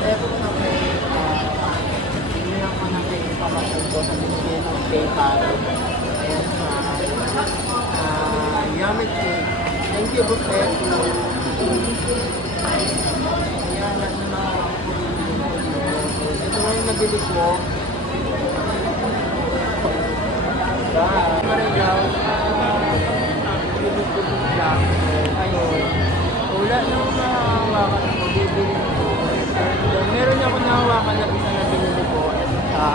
eto kasi, binilang ko na kay kapatid ko sa binigyan ng PayPal. Ayan sa Yummy Cake. Thank you, Buffet. Ayan, lahat na mga ito na yung nabili ko. Marilaw, ibig-ibig lang. Ayun. Wala nang mahawakan ko, bibili ko. And then, meron ako nahawakan na isa na binili ko. Ito siya.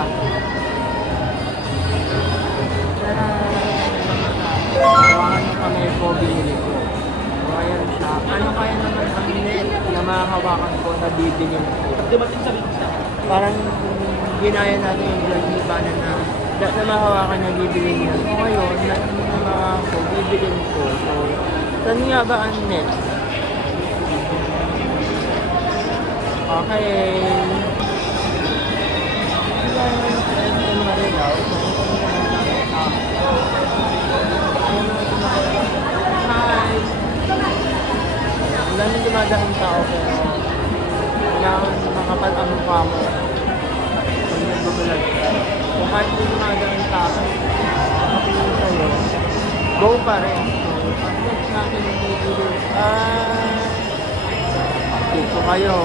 Hawakan ng kamay ko, binili ko. So, ayan siya. Ano kaya naman ang net na mahawakan ko na bibili ko? Parang ginaya natin yung vlog ni Bana na mahawakan na bibili niya. So ngayon, na ko, bibili ko. So, saan nga ba ang net? Okay. Hi! Ang daming dumadaan tao pero kailangan makapal-ano ka mo. Pag nagbabalag ka. So kahit hindi dumadaan tao, makapiling sa'yo, go pa rin. So, ang next natin yung bibili. Dito kayo.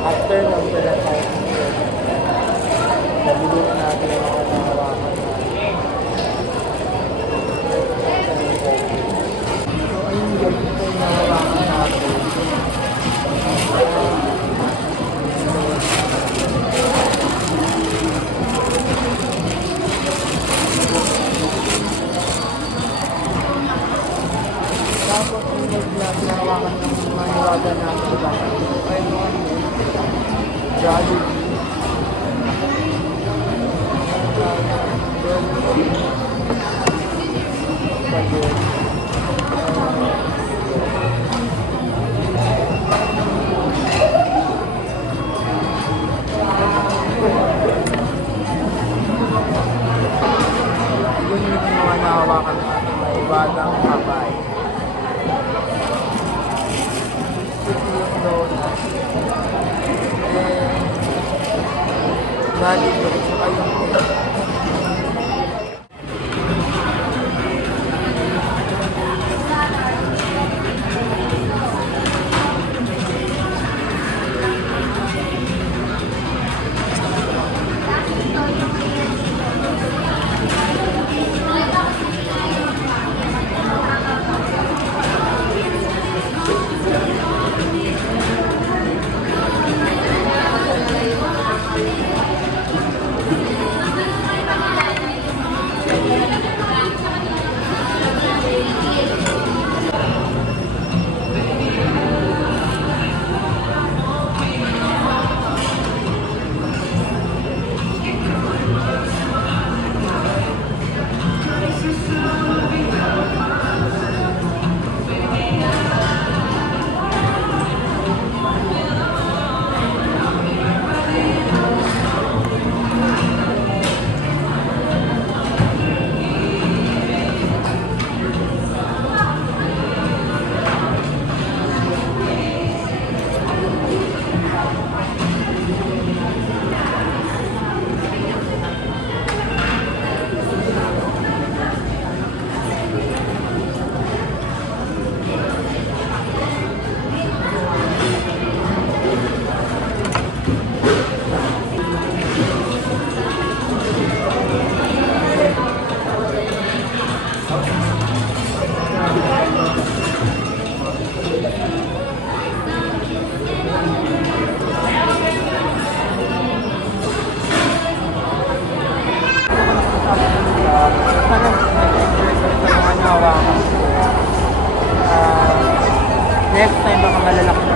After ng pala tayo, nabili na natin yung mga hawakan na. So, ayun guys, ito yung hawakan natin. Tapos, yung hawakan ng mga niwaga natin, diba? Ayun mo ano. Jollibee. Yun yung mga nahawakan ng ating maibagang kapay. Galing ko rin sa kayong next time baka malalaki